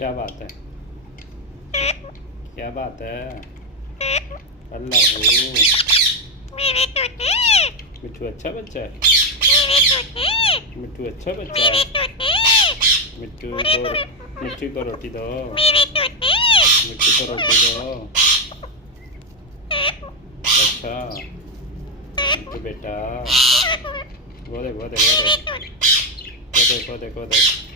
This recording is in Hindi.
क्या बात है? क्या बात है? अल्लाह हो। मिट्ठू अच्छा बच्चा है। मिट्ठू अच्छा बच्चा है। मिट्ठू को रोटी दो। मिट्ठू को रोटी दो। अच्छा मिट्ठू बेटा। वो देख वो देख वो देख वो देख वो देख वो देख